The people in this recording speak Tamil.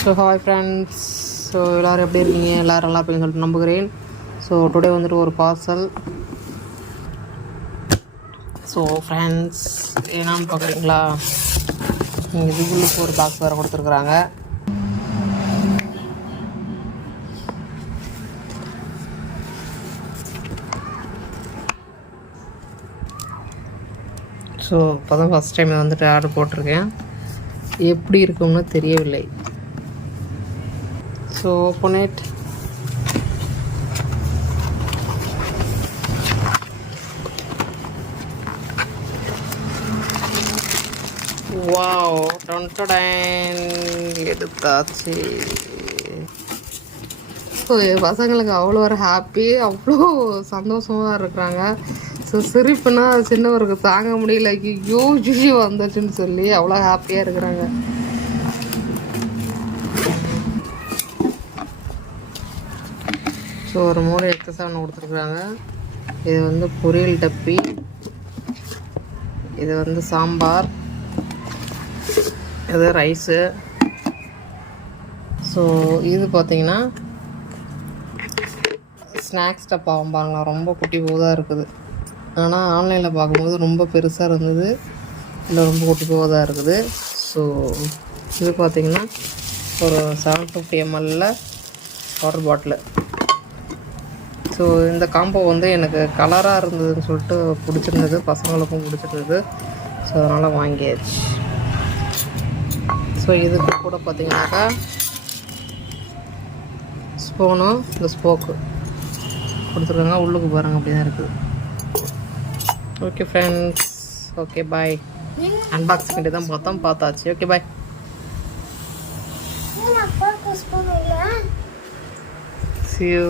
So hi friends. ஸோ எல்லோரும் எப்படி இருக்கீங்க? எல்லோரும் நல்லா இருப்பீங்கன்னு சொல்லிட்டு நம்புகிறேன். ஸோ டுடே வந்துட்டு ஒரு பார்சல். ஸோ ஃப்ரெண்ட்ஸ், என்னான்னு பார்க்குறீங்களா? இங்கே இதுக்குள்ளுக்கு ஒரு பாக்ஸ் வேறு கொடுத்துருக்குறாங்க. ஸோ இப்போ தான் ஃபஸ்ட் டைம் வந்துட்டு ஆர்டர் போட்டிருக்கேன். எப்படி இருக்கும்னு தெரியவில்லை. So open it. வாவ், டொன்டொடன் எடுத்தாச்சு. ஸோ என் பசங்களுக்கு அவ்வளோ ஒரு ஹாப்பி, அவ்வளோ சந்தோஷமாக இருக்கிறாங்க. ஸோ சிரிப்புனா சின்னவருக்கு தாங்க முடியல, ஐயோ ஜூஜி வந்துச்சுன்னு சொல்லி அவ்வளோ ஹாப்பியாக இருக்கிறாங்க. ஸோ ஒரு மூணு எக்ஸஸாக ஒன்று கொடுத்துருக்குறாங்க. இது வந்து பொரியல் டப்பி, இது வந்து சாம்பார், இது ரைஸு. ஸோ இது பார்த்திங்கன்னா ஸ்நாக்ஸ் டப்பாவும் பாருங்களா, ரொம்ப குட்டி போதாக இருக்குது. ஆனால் ஆன்லைனில் பார்க்கும்போது ரொம்ப பெருசாக இருந்தது, இல்லை ரொம்ப குட்டி போதாக இருக்குது. ஸோ இது பார்த்திங்கன்னா ஒரு 750 ml வாட்டர் பாட்டிலு. ஸோ இந்த காம்போ வந்து எனக்கு கலராக இருந்ததுன்னு சொல்லிட்டு பிடிச்சிருந்தது, பசங்களுக்கும் பிடிச்சிருந்தது. ஸோ அதனால் வாங்கியாச்சு. ஸோ இதுக்கு கூட பார்த்திங்கனாக்கா ஸ்பூனு, இந்த ஸ்போக்கு கொடுத்துருக்காங்க. உள்ளுக்கு பாருங்கள், அப்படி தான் இருக்குது. Okay friends, okay bye. Unboxing பண்ணி தான் பார்த்தாச்சு. Okay bye. See you.